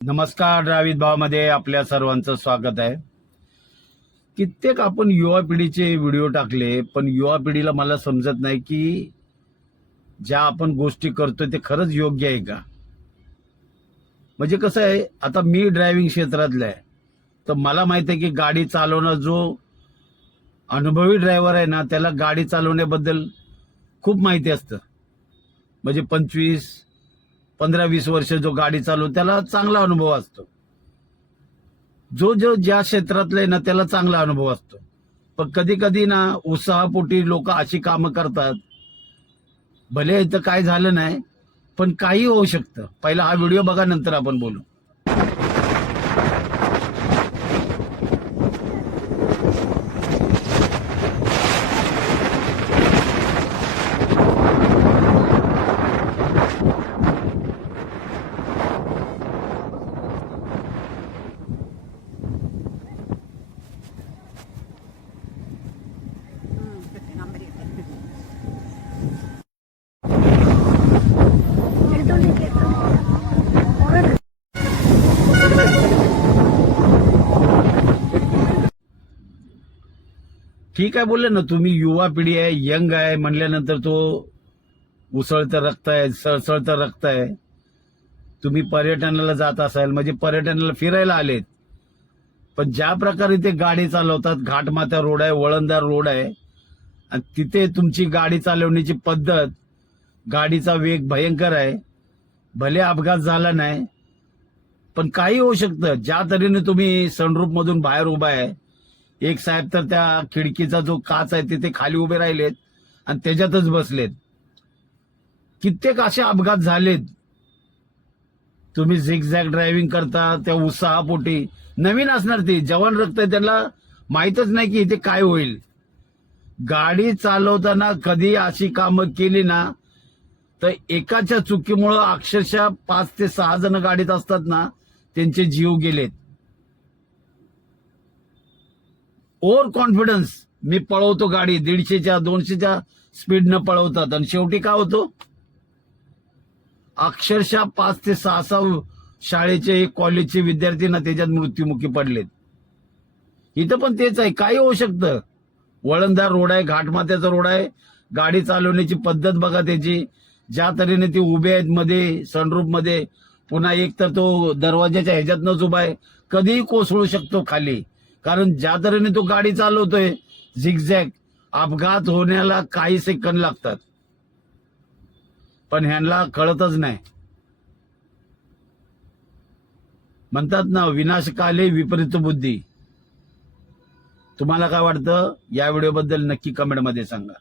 नमस्कार. ड्रावित भावमध्ये आपल्या सर्वांचं स्वागत आहे. कित्येक आपण युवा पिढीचे व्हिडिओ टाकले, पण युवा पिढीला मला समजत नाही की ज्या आपण गोष्टी करतोय ते खरंच योग्य आहे का. म्हणजे कसं आहे, आता मी ड्रायव्हिंग क्षेत्रातलं आहे, तर मला माहित आहे की गाडी चालवणं जो अनुभवी ड्रायव्हर आहे ना, त्याला गाडी चालवण्याबद्दल खूप माहिती असतं. म्हणजे 15-20 वर्ष जो गाडी चालवतो त्याला चांगला अनुभव असतो. जो जो ज्या क्षेत्रातला आहे ना त्याला चांगला अनुभव असतो. पण कधी कधी ना उत्साहापोटी लोक अशी कामं करतात, भले इथं काय झालं नाही पण काही होऊ शकतं. पहिला हा व्हिडिओ बघा, नंतर आपण बोलू. ठीक आहे, बोलले ना तुम्ही, युवा पिढी आहे, यंग आहे म्हणल्यानंतर तो उसळतं रक्त आहे, सळसळतं रक्त आहे. तुम्ही पर्यटनाला जात असाल म्हणजे पर्यटनाला फिरायला आलेत, पण ज्या प्रकारे ते गाडी चालवतात, घाटमाथा रोड आहे, वळणदार रोड आहे, आणि तिथे तुमची गाडी चालवण्याची पद्धत, गाडीचा वेग भयंकर आहे. भले अपघात झाला नाही पण काही होऊ शकतं. ज्या तऱ्हेने तुम्ही सनरूफ मधून बाहेर उभा आहे, एक साहेब तर त्या खिडकीचा जो काच आहे तिथे खाली उभे राहिलेत आणि त्याच्यातच बसलेत. कित्येक असे अपघात झालेत. तुम्ही झिगझॅग ड्रायव्हिंग करता त्या उत्साहापोटी. नवीन असणार, ते जवान रक्त आहे, त्यांना माहीतच नाही की इथे काय होईल. गाडी चालवताना कधी अशी कामं केली ना तर एकाच्या चुकीमुळं अक्षरशः 5 ते 6 जण गाडीत असतात ना, त्यांचे जीव गेलेत. ओव्हर कॉन्फिडन्स, मी पळवतो गाडी 150च्या 200च्या स्पीडनं पळवतात आणि शेवटी काय होतो, अक्षरशः 5 ते 6 शाळेचे कॉलेजचे विद्यार्थी ना त्याच्यात मृत्युमुखी पडलेत. इथं पण तेच आहे, काही होऊ शकतं. वळणदार रोड आहे, घाटमाथ्याचा रोड आहे, गाडी चालवण्याची पद्धत बघा त्याची, ज्या तऱ्हेने ते उभे आहेत मध्ये सनरूफ मध्ये, पुन्हा एक तर तो दरवाजाच्या ह्याच्यातनच उभा आहे, कधीही कोसळू शकतो खाली. कारण ज्या तऱ्हेने तो गाडी चालवतोय झिगझॅग, अपघात होण्याला काही सेकंद लागतात, पण ह्यांना कळतच नाही. म्हणतात ना, विनाशकाले विपरीत बुद्धी. तुम्हाला काय वाटतं या व्हिडिओबद्दल नक्की कमेंटमध्ये सांगा.